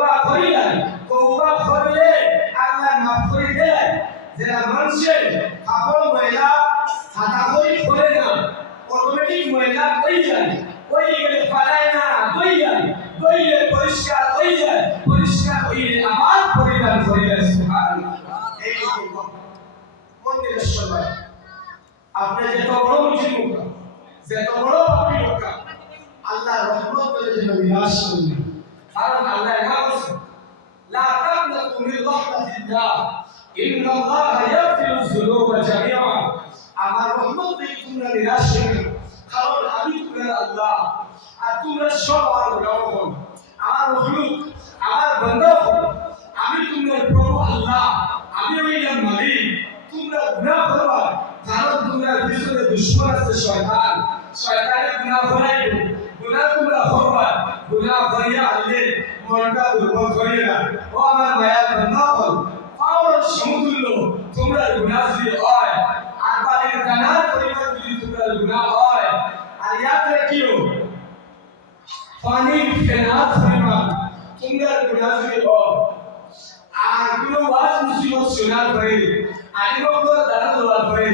তওবা করিলেন তওবা করলে আল্লাহ মাফ করে দেয় যারা মানুষের কাপড় ময়লা হাতা করি করে না অটোমেটিক ময়লা হয়ে যায়। হয়ে গেলে পালায় না, হয়ে যায়। হইলে পরিষ্কার হয়ে যায়। পরিষ্কার হইলে আবার পরিধান করিলেন সুবহানাল্লাহ। এই মন্দিরের সবাই আপনি যত বড় মুসলিম যত বড় পাপি হোক আল্লাহ রহমত করে যেন নিরাশ করবেন কারণ আল্লাহ এটা বলছেন লা তাকনাতু মিন রাহমাতিল্লাহ ইন্নাল্লাহ ইয়াগফিরু যুনুবা জামিআ আমার রহমত থেকে তোমরা নিরাশ হইবে কারণ আমি তোমরা আল্লাহ আর তোমরা সবার রহমান আমার মখলুক আমার বান্দা আমি তোমার প্রভু আল্লাহ আমি হইলাম মালিক তোমরা গুনাহ করবা কারণ তোমরা পিছনে দুশ্মন আছে শয়তান শয়তানের গুনাহ করাইব গুনাহ তোমরা করবা গুনাহ করিয়া আল্লাহ মনটা দুর্বল করিয়ে না। ও আমার মায়া বান্দা হল পাওয়ার সমতুল্য, তোমরা গুনাহ যদি হয়। আর বালির দানার পরিমাণ যদি তোমরা গুনাহ হয়, আর ইয়াদ রাখিও পানির ফেনার পরিমাণ, তোমরা গুনাহ যদি হয় আর কোনো ওয়াজ মুসিবত শোনার পরে আলিমগুলো দেওয়ার পরে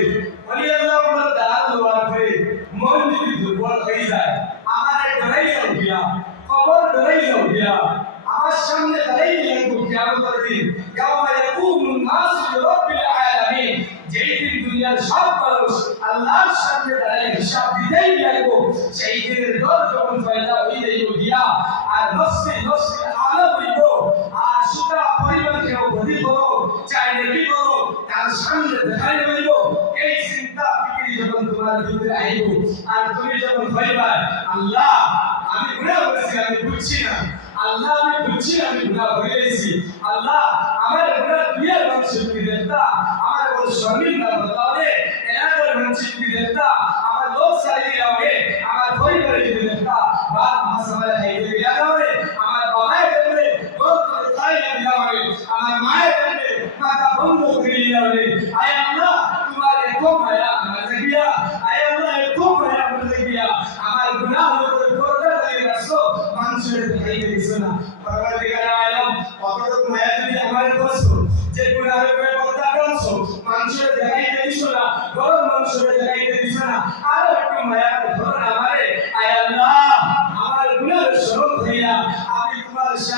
সামনে দেখাই হইব এই চিন্তা ফিকির যখন তোমার ভিতরে আইব আর তুমি যখন হইবা, আল্লাহ, আমি গুনাহ করেছি আমি বুঝছি না। আল্লাহ, আমি বুঝছি, আমি গুনাহ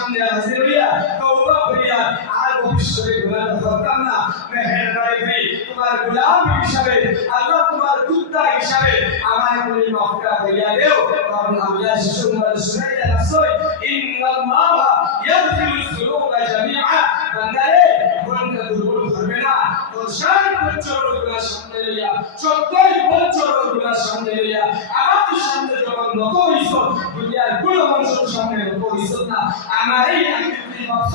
সামনে হাজির হইয়া তওবা করিয়া আর ভবিষ্যতে গুনাহ করতাম না। মেহেরবানি ভাই তোমার গোলাম হিসাবে, আল্লাহ তোমার কুত্তা হিসাবে আমার তুমি মাফটা হইয়া দেও। কারণ আল্লাহ সুন্দর শুনাইয়া রাসূল ইন্নাল্লাহ ইয়াগফিরু যুনুবা জামিআ। বান্দারে না তোর ষাট বছর গুনাহ সামনে লইয়া চোদ্দই বছর গুনাহ সামনে লইয়া, আমার সামনে যখন নত হইছ, দুনিয়ার কোনো মানুষের সামনে নত হইছ না। আমার এই আকৃতি ভাবছ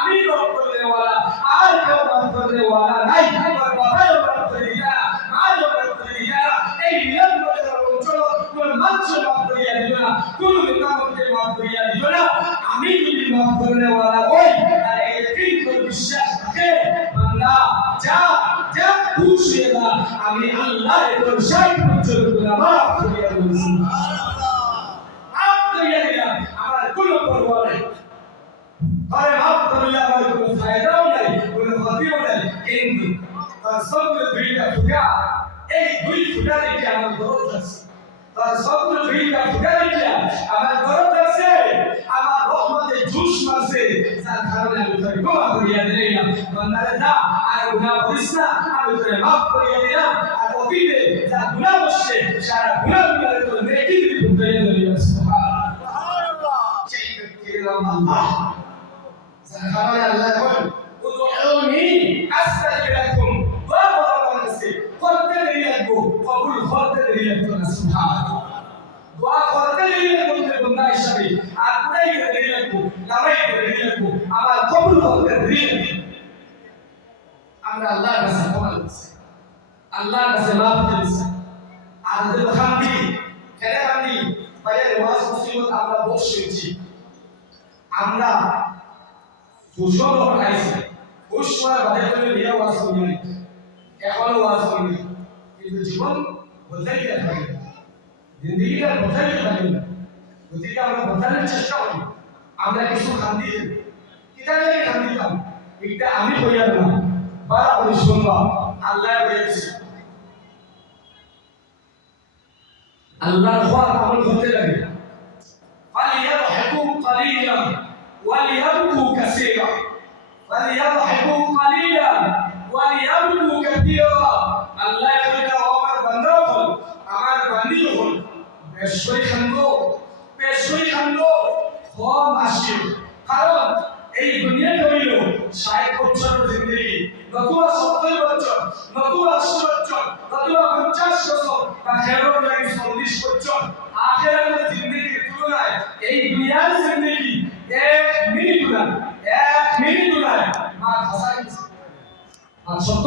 আমি রব করতে ওয়ালা আর কেউ রব করতে ওয়ালা নাই। তোর বাবাই রব করে দিয়া মাই রব করে দিয়া এই নিরন্তর অঞ্চল কোন মানুষ রব করিয়া দিল না, কোন নেতাকে রব করিয়া দিল না। আমি যদি রব করতে তার এই বিশ্বাস থাকে। বান্দা যা যা খুশ যা আমি আল্লাহ তোর ষাট বছর গুনাহ মাফ করিয়া দিয়েছি মাফ করিয়া দিলাম আমার কোনো তার তার রহমতে জুস মারছে যার কারণে আমি তোর ক্ষমা করিয়া দিলাম। বন্দারে গুনাহ করিস না আমি তোরে মাফ করিয়া দিলাম আর অতীতে যা গুনাহ বসছে সারা গুনাহ গুনাহ তোর নেকি দিবি ফুটাইয়া দিলাম সুবহানাল্লাহ। সেই ব্যক্তির নাম আল্লাহ কারণে আল্লাহ বলেন উদউনি আস্তাজিব লাকুম দোয়া করার মানুষকে করতে দেরি লাগবো কবুল করতে দেরি লাগতো না সুবহানাল্লাহ। দোয়া করতে দেরি লাগবো তুমি হিসাবে আর কোথায় দেরি লাগবো নামাই দেরি লাগবো আমার কবুল করতে দেরি লাগবে আমরা আল্লাহর কাছে ক্ষমা চাইছি আল্লাহর কাছে মাফ চাইছি আর যে খান্দি কেন খান্দি বাইরে ওয়াজ মুসিবত আমরা বসেছি আমরা দুশো লোক আইছে ঘুষ মারা বাদে করে নিয়ে ওয়াজ নাই এখনও ওয়াজ নাই। কিন্তু জীবন বদলাইতে থাকে। জিন্দগিটা বদলাইতে থাকে। গতিকে আমরা বদলানোর চেষ্টা করি। আমরা কিছু খান্দি এটা আমি কইয়া না। বারা করে শুনবা আল্লাহ বলেছে আল্লাহর হওয়ার আমল হতে লাগে فليضحكوا قليلا وليبكوا كثيرا فليضحكوا قليلا وليبكوا كثيرا আল্লাহ কইতা আমার বান্দা হল আমার বান্দি হল বেশই খান্দো বেশই খান্দো কম আসিও কারণ এই দুনিয়াটা হইল ষাট বছরের জিন্দগি নতুবা সত্তর বছর নতুবা আশি বছর নতুবা পঞ্চাশ বছর বা খেরোর আর সত্য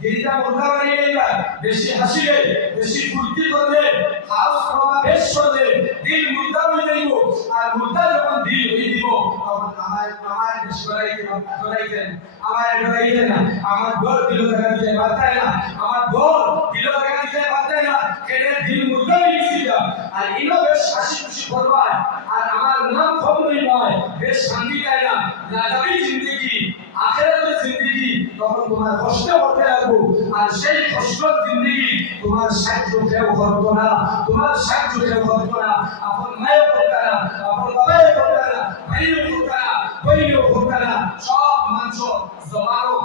দিনটা উদাহরণ এই বেশি হাসিলে, বেশি ফুর্তি করলে, খাস করবা বেশ করলে দিল মুদ্রা হয়ে যাইব। আর মুদ্রা যখন দিল হয়ে দিব, তখন আমার আমার বেশ করাইতে আমার ডরাইতে না। আমার দর দিল দেখা দিতে পারতাই না। আমার দর দিল দেখা দিতে পারতাই না। কেন দিল মুদ্রা হয়ে আর ইনো বেশ হাসি খুশি করবা আর আমার নাম কম নয়, বেশ শান্তি দেয় না। লাগাবি জিন্দগি তখন তোমার কষ্ট করতে লাগবো। আর সেই কষ্ট জিন্দগি তোমার সাহায্য কেউ করতো না। তোমার সাহায্য কেউ করতো না। আপন মায়ের করতো না আপন বাবাই করতো না ভাইও করতো না বইও করতো না সব মানুষ জমানো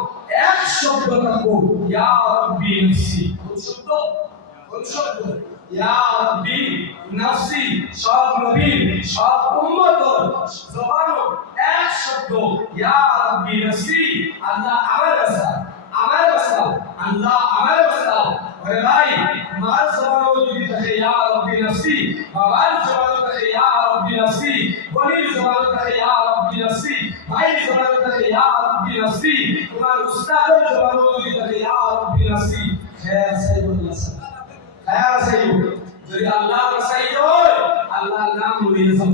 এক শব্দ থাকব, ইয়া রব্বি নফসি। কোন শব্দ? কোন শব্দ? ইয়া রব্বি নফসি, সব নবী সব উম্মত জবানো এক শব্দ। ইয়া রব্বি নফসি আল্লাহ আমার বাসা আমার বাসা আল্লাহ আমার বাসা ওরে ভাই, মার জবানো যদি থাকে, ইয়া রব্বি নফসি বাবার জবানো থাকে, ইয়া রব্বি নফসি বলির জবানো থাকে, ইয়া রব্বি নফসি ভাই জবানো থাকে, ইয়া রব্বি নফসি তোমার উস্তাদের জবানো যদি থাকে, ইয়া রব্বি নফসি খেয়াল সাইবুল্লাহ খেয়াল সাইবুল্লাহ যদি আল্লাহ বাসাই হয় আল্লাহর নাম লইয়ে যাও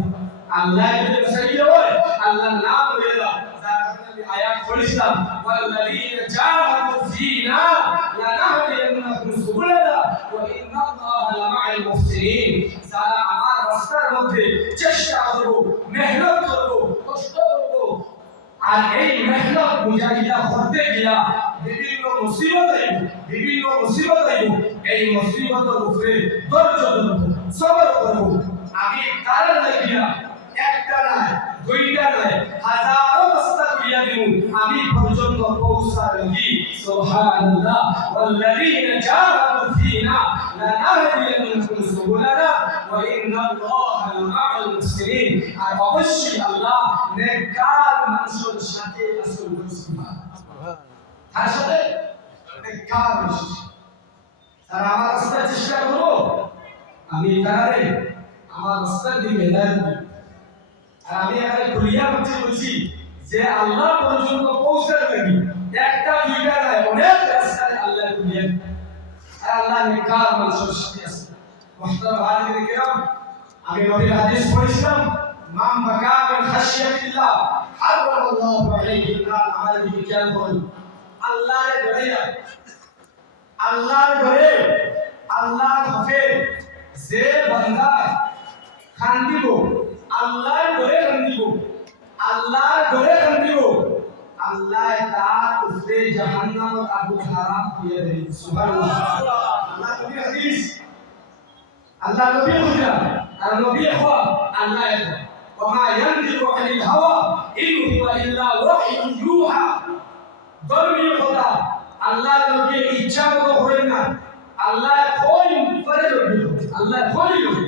আল্লাহ যদি বাসাই হয় আল্লাহর নাম লইয়ে যাও যার কারণে আমি আয়াত পড়েছিলাম, ওয়াল্লাযীনা জাহাদু ফীনা লানাহদিয়ান্নাহুম সুবুলানা ওয়া ইন্নাল্লাহা লামাআল মুহসিনিন যারা আমার রাস্তার মধ্যে চেষ্টা করব, মেহনত করব, কষ্ট করব, আর এই মেহনত মুজাহিদা করতে গিয়া বিভিন্ন মুসিবত আইব বিভিন্ন মুসিবত আইব এই মুসিবতের উপরে ধৈর্য ধরব সবর করব আমি তার লাগিয়া একটা নাই দুইটা নাই হাজারো রাস্তা করিয়া দিব আমি পর্যন্ত পৌঁছা লাগি, সুবহানাল্লাহ। ওয়াল্লাযীনা জাহাদু ফীনা লানাহদিয়ান্নাহুম সুবুলানা ওয়া ইন্নাল্লাহা লামাআল মুহসিনিন আর অবশ্যই আল্লাহ নেককার মানুষের সাথে আসল সুবহানাল্লাহ তার সাথে? নেককার মানুষ তারা আমার রাস্তায় চেষ্টা করব আমি তারারে আমার রাস্তার দিকে হেদায়ত দিব আর আমি এখানে খুলিয়া বলছি বলছি যে আল্লাহ পর্যন্ত পৌঁছার লাগি একটা দুইটা নয় অনেক রাস্তায় আল্লাহ খুলিয়া আর আল্লাহ নেকার মানুষের সাথে আছে মোহতারাম হাজির কিরাম আমি নবীর হাদিস পড়েছিলাম মাম বাকা মিন খাশিয়াতিল্লাহ হারামাল্লাহু আলাইহি নার আমার দিকে খেয়াল করুন আল্লাহর ডরে আল্লাহর ডরে আল্লাহর হফে যে বান্দা কান্দিব আল্লাহর ডরে কান্দিব আল্লাহর ডরে কান্দিব আল্লাহ তার উপরে জাহান্নামের আগুন হারাম দিয়ে দেবে সুবহানাল্লাহ আল্লাহ নবী হাদিস আল্লাহ নবী হুজা আর নবী হওয়া আল্লাহ হওয়া وما ينطق عن الهوى إن هو إلا وحي يوحى ধর্মীয় কথা। আল্লাহ নবী ইচ্ছা মতো করেন না। আল্লাহ কোন করে রবি আল্লাহ কোনই রবি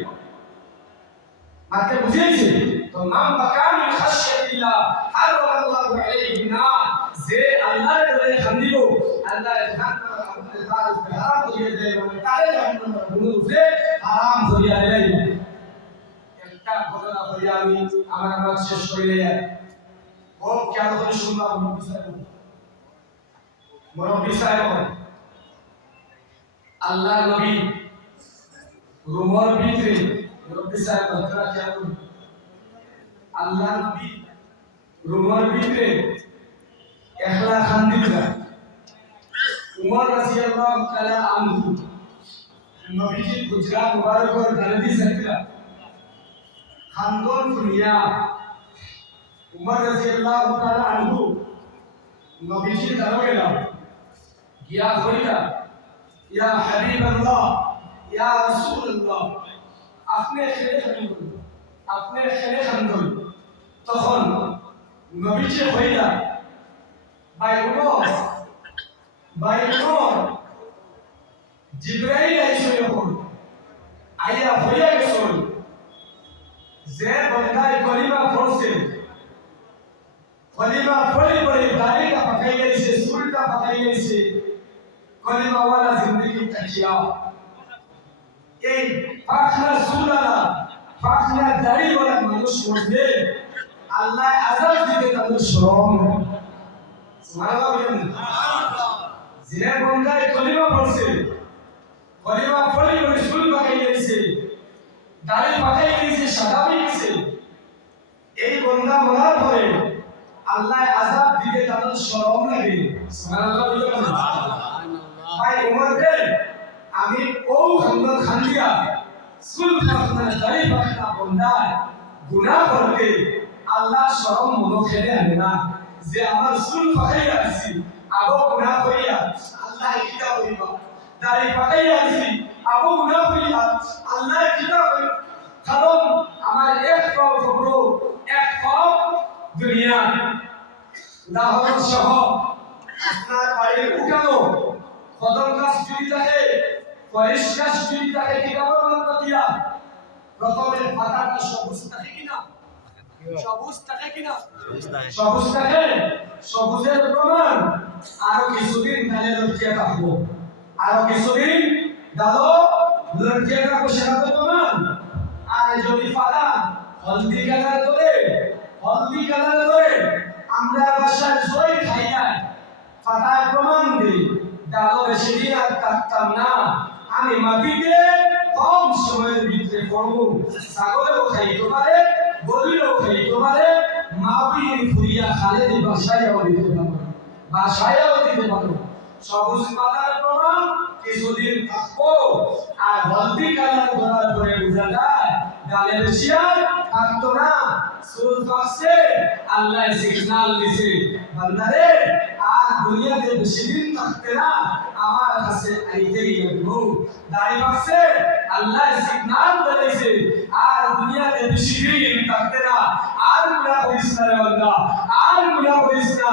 মাকে বুঝিয়েছে তো নাম বাকা মিন খাশিয়াতিল্লাহ হারাম আল্লাহু আলাইহি না যে আল্লাহর ডরে খান্দিব আল্লাহ আমাদের তার হারাম করিয়ে দেয় মানে তারে জাহান্নাম গুণ হারাম করিয়া দেয়। একটা ঘটনা করি আমি, আমার আমার শেষ করে খুব খেয়াল করে শুনলাম সাহেব মুরব্বী সাহেব আল্লাহ নবী, রুমর ভিতরে, মুরব্বী সাহেব খেয়াল করুন। আল্লাহ নবী, রুমর ভিতরে একলা খান্দিরা উমর রাদিয়াল্লাহু তাআলা আনহু নবীজি গুজরাট মুবারকর দালদি সাকিরা খান্দন দুনিয়া। উমর রাদিয়াল্লাহু তাআলা আনহু নবীজি দারগেলা গিয়া কইলা ইয়া হাবিবাল্লাহ ইয়া রাসূলুল্লাহ আপনি খেলে খান্দন আপনি খেলে খান্দন তখন নবীজি কইলা ভাই উমর ভাই উমর, জিব্রাইল আইসো এখন। আইয়া হইয়া গেছল যে বন্ধায় কলিমা পড়ছে, কলিমা পড়ে পড়ে দাড়িটা পাকাই গেছে চুলটা পাকাই গেছে কলিমাওয়ালা জিন্দগি তাকিয়া এই পাখনা চুলালা পাখনা দাড়িওয়ালা মানুষ মধ্যে আল্লাহ আজাদ দিতে তাদের শ্রম সুবহানাল্লাহ বলেন যে বন্ধায় কলিমা পড়ছে কলিমা পড়ে পড়ে চুল পাকাই গেছে দাড়ি পাকাই গেছে সাদা গেছে এই বন্দা মরার পরে আল্লাহ আজাব দিতে তাদের শরম লাগে সুবহানাল্লাহ বলেন ভাই উমর রে আমি ও খান্দন খান্দিয়া চুল পাকনা দাড়ি পাকনা বন্দায় গুনাহ করতে আল্লাহ শরম মনো খেলে আনে না। যে আমার চুল পাকাই আসছি আগো গুনাহ করিয়া, আল্লাহ কিতা করিবা দাড়ি পাকাই আসছি আগো গুনাহ করিয়া, আল্লাহ কিতা করিবা কারণ আমার এক পাও খবর, এক পাও দুনিয়া। উদাহরণ সহ আপনার বাড়ির উঠানো কদম গাছ যদি থাকে পরিশ গাছ যদি থাকে কি মাত্রা দিয়া? প্রথমে পাতাটা সবুজ থাকে কিনা সবুজ থাকে কিনা সবুজ থাকে। সবুজের প্রমাণ আরও কিছুদিন ডালে লটকিয়ে থাকব আরও কিছুদিন ডালো লটকিয়ে থাকব সেটা তো প্রমাণ। আর যদি পাতা হলদি কালার ধরে হলদি কালার ধরে আমরা বাসায় সই খাই না পাতায় প্রমাণ দিই। ডালো বেশি দিন আর কাটতাম না। আমি মাটিতে কম সময়ের ভিতরে পড়ব। ছাগলেও খাইতে পারে গরুও খাইতে পারে মাপি ফুরিয়া খালে দি বাসায়ও দিতে পারো বাসায়ও দিতে পারো সবুজ পাতার প্রমাণ কিছুদিন থাকব। আর হলদি কালার করার পরে বোঝা যায় গালে বেশি আর থাকতো না সুর পাচ্ছে আল্লাহ সিগনাল দিছে। বান্দারে, আর দুনিয়াতে বেশি দিন থাকতে না, আমার কাছে আইতেই লাগবো। দাঁড়িয়ে পাচ্ছে আল্লাহ সিগনাল দিয়েছে আর দুনিয়াতে বেশি দিন থাকতে না, আর গুনাহ করিস না রে বান্দা, আর গুনাহ করিস না।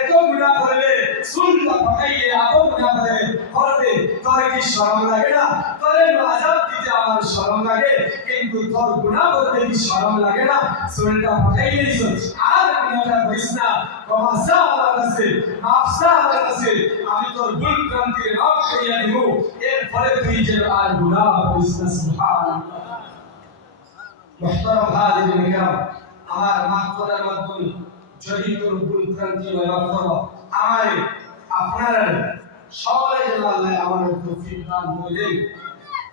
এত গুনাহ করলে সুলটা পাকাইয়ে আবো গুনাহ করে করবে তোর কি শরম লাগে না তোর আজাব দিতে আমার শরম লাগে কিন্তু তোর গুনাহ করতে কি শরম লাগে না সুলটা পাকাইয়ে দিছ আর গুনাহটা করিস না কমাসা আমার কাছে মাফসা আমার কাছে আমি তোর ভুল ক্রান্তি মাফ করিয়া দিব এর ফলে তুই যে আর গুনাহ করিস না সুবহানাল্লাহ محترم هذه الكرام আমার মাত্রার মাধ্যমে যদি তোর ভুল ক্রান্তি হয় মাফ করো আমার আপনারা সবাই যেন আল্লাহ আমাদের তৌফিক দান করেন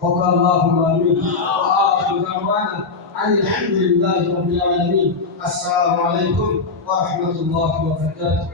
وقال اللهم امين واخر دعوانا ان الحمد لله رب العالمين السلام عليكم ورحمه الله وبركاته